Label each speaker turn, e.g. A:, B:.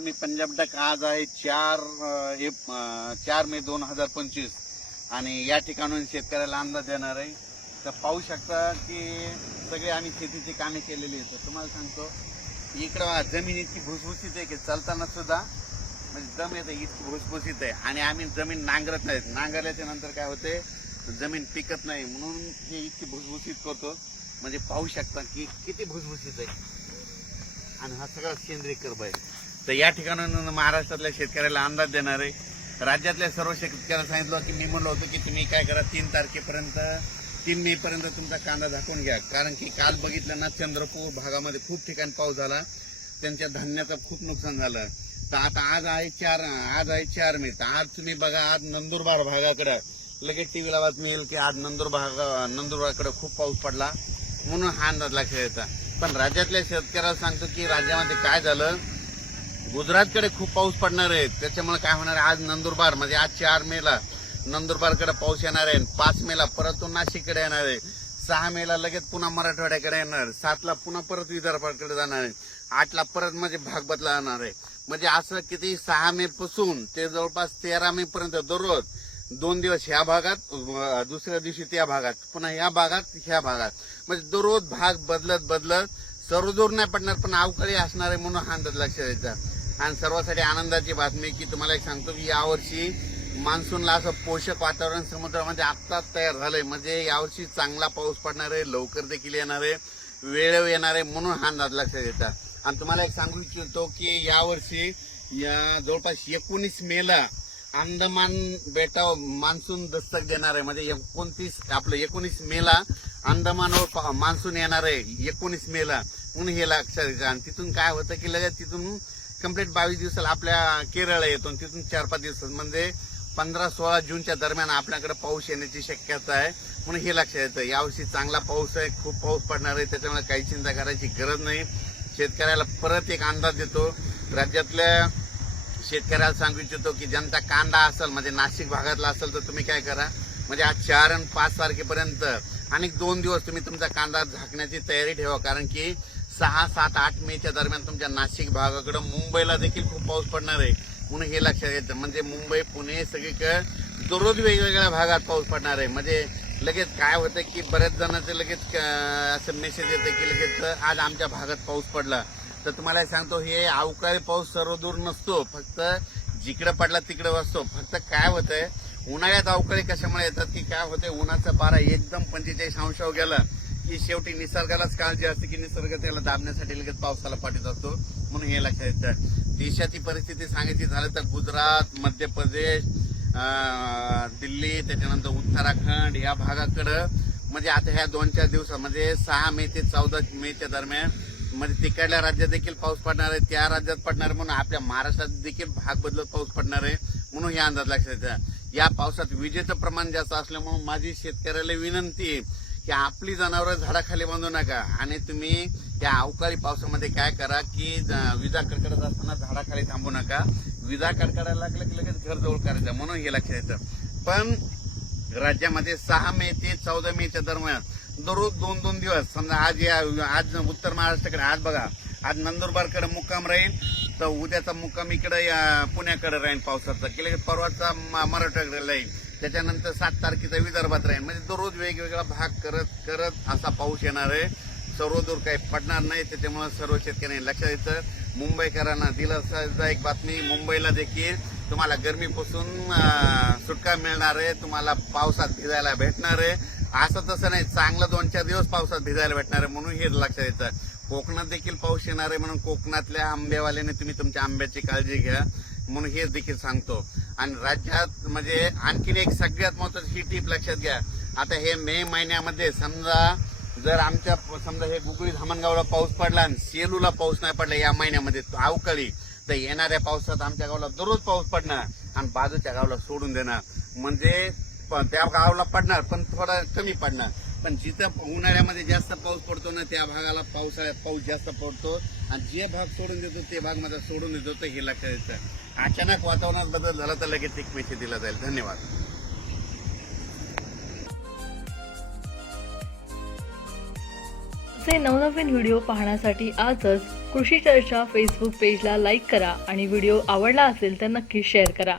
A: मी Punjab duck. आज आहे चार चार मे दोन हजार पंचवीस. आणि या ठिकाणून शेतकऱ्याला अंदाज देणार आहे. तर पाहू शकता की सगळे आम्ही शेतीची कामे केलेली आहेत. तर तुम्हाला सांगतो इकडं जमीन इतकी भुसभुशीत आहे की चालताना सुद्धा म्हणजे दम येते इतकी भुसभुशीत आहे. आणि आम्ही जमीन नांगरत नाहीत. नांगरल्याच्या नंतर काय होते जमीन पिकत नाही. म्हणून हे इतकी भुसभुशीत करतो. म्हणजे पाहू शकता की किती भुसभुशीत आहे. आणि हा सगळा सेंद्रिय कर्ब आहे. तर या ठिकाणाहून महाराष्ट्रातल्या शेतकऱ्याला अंदाज देणार आहे. राज्यातल्या सर्व शेतकऱ्याला सांगितलं की मी म्हणलो होतो की तुम्ही काय करा तीन तारखेपर्यंत तीन मे पर्यंत तुमचा कांदा झाकून घ्या. कारण की काल बघितलं ना चंद्रपूर भागामध्ये खूप ठिकाणी पाऊस झाला. त्यांच्या धान्याचं खूप नुकसान झालं. तर आता आज आहे चार आज आहे चार मे. तर आज तुम्ही बघा आज नंदुरबार भागाकडं लगेच टी व्हीला बातमी येईल की आज नंदुरबार नंदुरबारकडं नंदुरबारकडे खूप पाऊस पडला. म्हणून हा अंदाज लक्षात पण राज्यातल्या शेतकऱ्याला सांगतो की राज्यामध्ये काय झालं? गुजरातकडे खूप पाऊस पडणार आहे. त्याच्यामुळे काय होणार आहे? आज नंदुरबार म्हणजे आज चार मेला नंदुरबारकडे पाऊस येणार आहे. पाच मेला परत तो नाशिककडे येणार आहे. सहा मेला लगेच पुन्हा मराठवाड्याकडे येणार. सातला पुन्हा परत विदर्भाकडे जाणार आहे. आठला परत म्हणजे भाग बदला जाणार आहे. म्हणजे असं किती सहा मे पासून ते जवळपास तेरा मे पर्यंत दररोज दोन दिवस ह्या भागात दुसऱ्या दिवशी त्या भागात पुन्हा ह्या भागात ह्या भागात. म्हणजे दररोज भाग बदलत बदलत सर्वदूर नाही पडणार पण अवकाळी असणार आहे म्हणून हा अंदाज लक्षात यायचा आणि सर्वांसाठी आनंदाची बातमी की तुम्हाला एक सांगतो की यावर्षी मान्सूनला असं पोषक वातावरण समुद्रामध्ये आत्ताच तयार झालंय. म्हणजे यावर्षी चांगला पाऊस पडणार आहे लवकर देखील येणार आहे वेळेवर येणार आहे म्हणून हा अंदाज लक्षात येतात आणि तुम्हाला एक सांगू इच्छितो की यावर्षी या जवळपास एकोणीस मेला अंदमान बेटावर मान्सून दस्तक देणार आहे. म्हणजे एकोणतीस आपलं एकोणीस मेला अंदमानवर मान्सून येणार आहे. एकोणीस मेला. म्हणून हे लक्षात घ्यायचं आणि तिथून काय होतं की लगेच तिथून कंप्लीट बावीस दिवसाला आपल्या केरळ येतो तिथून चार पाच दिवसात म्हणजे पंधरा सोळा जूनच्या दरम्यान आपल्याकडे पाऊस येण्याची शक्यता आहे. म्हणून हे लक्षात येतं. यावर्षी चांगला पाऊस आहे खूप पाऊस पडणार आहे त्याच्यामुळे काही चिंता करायची गरज नाही. शेतकऱ्याला परत एक अंदाज देतो. राज्यातल्या शेतकऱ्याला सांगू इच्छितो की ज्यांचा कांदा असेल म्हणजे नाशिक भागातला असेल तर तुम्ही काय करा. म्हणजे आज चार आणि पाच तारखेपर्यंत आणि दोन दिवस तुम्ही तुमचा कांदा झाकण्याची तयारी ठेवा. कारण की सहा सात आठ मेच्या दरम्यान तुमच्या नाशिक भागाकडं मुंबईला देखील खूप पाऊस पडणार आहे. म्हणून हे लक्षात येतं. म्हणजे मुंबई पुणे सगळीकडे दररोज वेगवेगळ्या भागात पाऊस पडणार आहे. म्हणजे लगेच काय होतं की बऱ्याच जणांचं लगेच असं मेसेज येतं की लगेच आज आमच्या भागात पाऊस पडला. तर तुम्हाला सांगतो हे अवकाळी पाऊस सर्व दूर नसतो. फक्त जिकडं पडला तिकडं असतो. फक्त काय होतंय उन्हाळ्यात अवकाळी कशामुळे येतात की काय होतंय उन्हाचा पारा एकदम पंचेचाळीस अंशावर गेला. की शेवटी निसर्गालाच काळजी असते की निसर्ग त्याला दाबण्यासाठी लगेच पावसाला पाठवत असतो म्हणून हे लक्षात येतं. देशाची परिस्थिती सांगायची झालं तर गुजरात मध्य प्रदेश दिल्ली त्याच्यानंतर उत्तराखंड या भागाकडं म्हणजे आता ह्या दोन चार दिवसात म्हणजे सहा मे ते चौदा मेच्या दरम्यान म्हणजे तिकडल्या राज्यात देखील पाऊस पडणार आहे त्या राज्यात पडणार आहे म्हणून आपल्या महाराष्ट्रात देखील भाग बदलत पाऊस पडणार आहे म्हणून हे अंदाज लक्षात येतं. या पावसात विजेचं प्रमाण जास्त असल्यामुळे माझी शेतकऱ्याला विनंती आहे की आपली जनावरं झाडाखाली बांधू नका. आणि तुम्ही त्या अवकाळी पावसामध्ये काय करा की विजा कडकडत असताना झाडाखाली थांबू नका. विजा कडकडायला लागलं की लगेच घर जवळ करायचं म्हणून हे लक्षात येतं. पण राज्यामध्ये सहा मे ते चौदा मेच्या दरम्यान दररोज दोन दोन दिवस समजा आज या आज उत्तर महाराष्ट्राकडे आज बघा आज नंदुरबारकडे मुक्काम राहील तर उद्याचा मुक्काम इकडे पुण्याकडे राहील पावसाचा. की लगेच परवाचा मराठाकडे मराठवाड्याकडे राहील. त्याच्यानंतर सात तारखेचा विदर्भात राहील. म्हणजे दररोज वेगवेगळा भाग करत करत असा पाऊस येणार आहे. सर्वदूर काही पडणार नाही. त्याच्यामुळं सर्व शेतकऱ्यांनी लक्षात येतं मुंबईकरांना दिलासादायक बातमी. मुंबईला देखील तुम्हाला गरमीपासून सुटका मिळणार आहे. तुम्हाला पावसात भिजायला भेटणार आहे. असं तसं नाही. चांगलं दोन चार दिवस पावसात भिजायला भेटणार आहे म्हणून हे लक्षात येतं कोकणात देखील पाऊस येणार आहे म्हणून कोकणातल्या आंबेवाल्याने तुम्ही तुमच्या आंब्याची काळजी घ्या म्हणून हेच देखील सांगतो. आणि राज्यात म्हणजे आणखीन एक सगळ्यात महत्वाची ही टीप लक्षात घ्या. आता हे मे महिन्यामध्ये समजा जर आमच्या समजा हे गुगळी धामणगावला पाऊस पडला आणि सेलूला पाऊस नाही पडला या महिन्यामध्ये तो अवकाळी तर येणाऱ्या पावसात आमच्या गावाला दररोज पाऊस पडणार आणि बाजूच्या गावाला सोडून देणार. म्हणजे त्या गावाला पडणार पण थोडा कमी पडणार. पण जिथं उन्हाळ्यामध्ये जास्त पाऊस पडतो ना त्या भागाला पावसाळ्यात पाऊस जास्त पडतो. आणि जे भाग सोडून देतो ते भाग माझा सोडून देतो तर हे लक्षात येतं अचानक वातावरणात बदल झाला तर लगेच एक पैसे दिला जाईल. धन्यवाद.
B: असे नवनवीन व्हिडिओ पाहण्यासाठी आजच कृषी चर्चा फेसबुक पेजला लाईक करा आणि व्हिडिओ आवडला असेल तर नक्की शेअर करा.